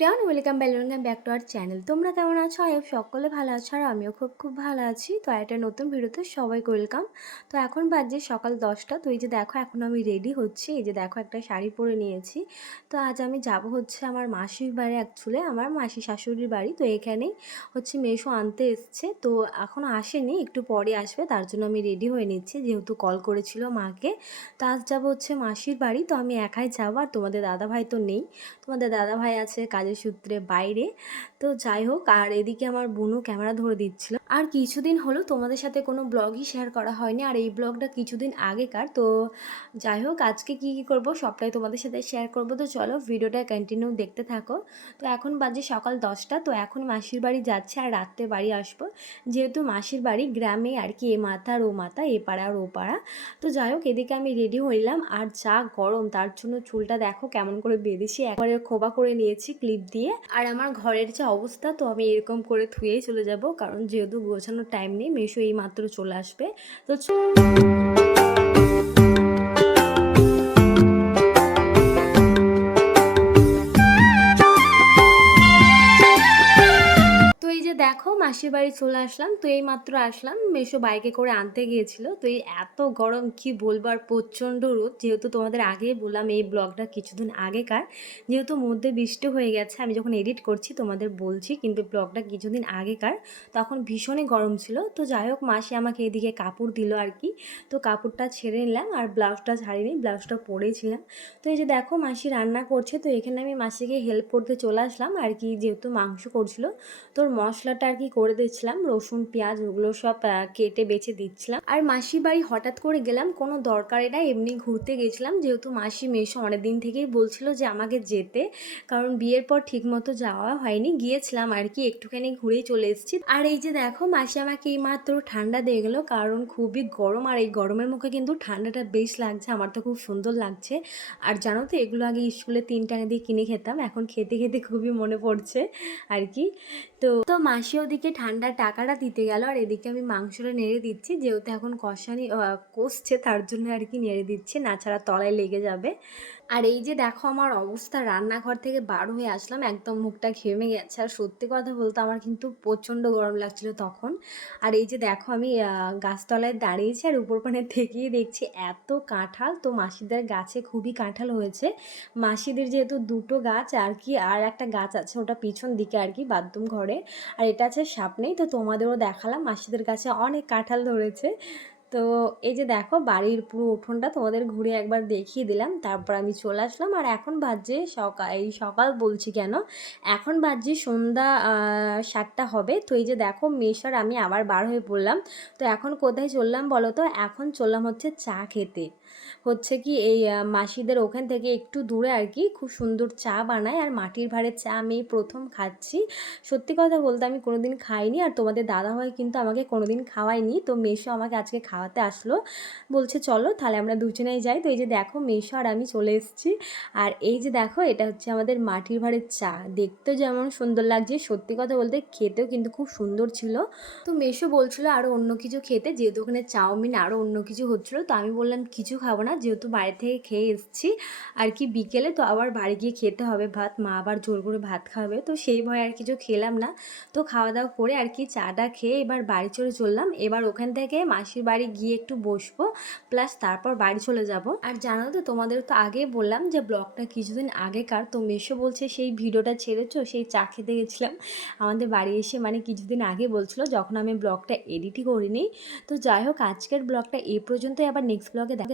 Welcome back welcome back to our channel তোমরা কেমন আছো? আই সকলে ভালো আছো আর আমিও খুব খুব ভালো আছি। তো একটা নতুন ভিডিওতে সবাইকে ওয়েলকাম তো এখন বাজে সকাল দশটা। তো এই যে দেখো, এখন আমি রেডি হচ্ছি। এই যে দেখো, একটা শাড়ি পরে নিয়েছি। তো আজ আমি যাব হচ্ছে আমার মাসির বাড়ি অ্যাকচুয়ালি আমার মাসি শাশুড়ির বাড়ি। তো এখানেই হচ্ছে মেশো আনতে এসছে। তো এখনও আসেনি, একটু পরে আসবে। তার জন্য আমি রেডি হয়ে নিচ্ছি, যেহেতু কল করেছিল মাকে। তো আজ যাব হচ্ছে মাসির বাড়ি। তো আমি একাই যাব আর তোমাদের দাদাভাই তো নেই। তোমাদের দাদাভাই আছে কাজের সূত্রে বাইরে। তো যাই হোক, আর এদিকে আমার বোনও ক্যামেরা ধরে দিচ্ছিল। আর কিছুদিন হলো তোমাদের সাথে কোনো ব্লগই শেয়ার করা হয়নি, আর এই ব্লগটা কিছুদিন আগেকার। তো যাই হোক, আজকে কি কি করব সবটাই তোমাদের সাথে শেয়ার করব। তো চলো ভিডিওটা কন্টিনিউ দেখতে থাকো। তো এখন বাজে সকাল দশটা, তো এখন মাসির বাড়ি যাচ্ছে আর রাত্রে বাড়ি আসব। যেহেতু মাসির বাড়ি গ্রামে আর কি, এ মাথা আর ও মাথা, এ পাড়া আর ও পাড়া। তো যাই হোক, এদিকে আমি রেডি হইলাম। আর যা গরম, তার জন্য চুলটা দেখো কেমন করে বেঁধেছি। একবারে খোবা করে নিয়েছি ক্লিপ দিয়ে। আর আমার ঘরের যে অবস্থা, তো আমি এরকম করে ধুয়েই চলে যাব, কারণ যেহেতু গোছানোর টাইম নেই মেশো এই মাত্র চলে আসবে। তো মাসির বাড়ি চলে আসলাম। তো এই মাত্র আসলাম মেশো বাইকে করে আনতে গিয়েছিল। তো এই এত গরম, কি বলব? আর প্রচণ্ড রোদ। যেহেতু তোমাদের আগেই বললাম, এই ব্লগটা কিছুদিন আগেকার। যেহেতু মধ্যে বৃষ্টি হয়ে গেছে, আমি যখন এডিট করছি, তোমাদের বলছি, কিন্তু ব্লগটা কিছুদিন আগেকার। তখন ভীষণই গরম ছিল। তো যাই হোক, মাসি আমাকে এদিকে কাপড় দিল আর কি। তো কাপড়টা ছেড়ে নিলাম, আর ব্লাউজটা ছাড়িনি ব্লাউজটা পরেছিলাম। তো এই যে দেখো, মাসি রান্না করছে। তো এখানে আমি মাসিকে হেল্প করতে চলে আসলাম। আর কি, যেহেতু মাংস করছিল, তোর মশলাটা আর কি করে দিচ্ছিলাম রসুন, পেঁয়াজ ওগুলো সব কেটে বেছে দিচ্ছিলাম। আর মাসি বাড়ি হঠাৎ করে গেলাম, কোনো দরকারে না এমনি ঘুরতে গেছিলাম। যেহেতু মাসি মেশো অনেক দিন থেকেই বলছিল যে আমাকে যেতে, কারণ বিয়ের পর ঠিক মতো যাওয়া হয়নি। গিয়েছিলাম আর কি, একটুখানি ঘুরেই চলে এসেছি। আর এই যে দেখো, মাসি আমাকে এই মাত্র ঠান্ডা দিয়ে গেলো, কারণ খুবই গরম। আর এই গরমের মুখে কিন্তু ঠান্ডাটা বেশ লাগছে, আমার তো খুব সুন্দর লাগছে। আর জানো তো, এগুলো আগে স্কুলে তিন টাকা দিয়ে কিনে খেতাম, এখন খেতে খেতে খুবই মনে পড়ছে আর কি। তো তো মাসি ওদিকে ঠান্ডা টাকাটা দিতে গেল আর এদিকে আমি মাংসটা নেড়ে দিচ্ছি। যেহেতু এখন কষানি কষছে, তার জন্য আর কি নেড়ে দিচ্ছি। না ছাড়া তলায় লেগে যাবে। আর এই যে দেখো আমার অবস্থা, রান্নাঘর থেকে বার হয়ে আসলাম, একদম মুখটা ঘেমে গেছে। আর সত্যি কথা বলতে আমার কিন্তু প্রচণ্ড গরম লাগছিল তখন। আর এই যে দেখো আমি গাছতলায় দাঁড়িয়েছি আর উপর পানে থেকেই দেখছি এত কাঁঠাল। তো মাসিদের গাছে খুবই কাঁঠাল হয়েছে। মাসিদের যেহেতু দুটো গাছ, আর কি, আর একটা গাছ আছে ওটা পিছন দিকে আর কি, বাথরুম ঘরে। আর এটা আছে সামনেই তো তোমাদেরও দেখালাম মাসিদের গাছে অনেক কাঁঠাল ধরেছে। তো এই যে দেখো বাড়ির পুরো উঠোনটা তোমাদের ঘুরে একবার দেখিয়ে দিলাম, তারপর আমি চলে আসলাম। আর এখন বাজে সকাল, এই সকাল বলছি কেন? এখন বাজে সন্ধ্যা সাতটা হবে। তো এই যে দেখো মেশার আমি আবার বার হয়ে পড়লাম। তো এখন কোথায় চললাম বলো তো? এখন চললাম হচ্ছে চা খেতে। হচ্ছে কি এই মাসিদের ওখান থেকে একটু দূরে আর কি খুব সুন্দর চা বানায় আর মাটির ভাঁড়ের চা আমি প্রথম খাচ্ছি। সত্যি কথা বলতে আমি কোনোদিন খাইনি আর তোমাদের দাদা দাদাভাই কিন্তু আমাকে কোনোদিন খাওয়ায়নি। তো মেশো আমাকে আজকে খাওয়াতে আসলো। বলছে, চলো তাহলে আমরা দুজনেই যাই। তো এই যে দেখো মেশো আর আমি চলে এসেছি। আর এই যে দেখো এটা হচ্ছে আমাদের মাটির ভাঁড়ের চা। দেখতেও যেমন সুন্দর লাগছে। সত্যি কথা বলতে খেতেও কিন্তু খুব সুন্দর ছিল। তো মেশো বলছিল আরও অন্য কিছু খেতে। যেহেতু ওখানে চাউমিন আরও অন্য কিছু হচ্ছিল, তো আমি বললাম, কিছু খাব না, যেহেতু বাড়ি থেকে খেয়ে এসেছি। আর কি বিকেলে তো আবার বাড়ি গিয়ে খেতে হবে ভাত, মা আবার জোর করে ভাত খাবে, তো সেই ভয়ে আর কিছু খেলাম না। তো খাওয়া দাওয়া করে আর কি চাটা খেয়ে এবার বাড়ি চলে চললাম। এবার ওখান থেকে মাসির বাড়ি গিয়ে একটু বসবো প্লাস তারপর বাড়ি চলে যাব। আর জানো তো, তোমাদের তো আগেই বললাম যে ব্লগটা কিছুদিন আগেকার, তো মেশো বলছে সেই ভিডিওটা ছেড়েছো, সেই চা খেতে গেছিলাম। আমাদের বাড়ি এসে মানে কিছুদিন আগে বলছিল, যখন আমি ব্লগটা এডিটই করিনি। তো যাই হোক, আজকের ব্লগটা এই পর্যন্তই, আবার নেক্সট ব্লগে দেখা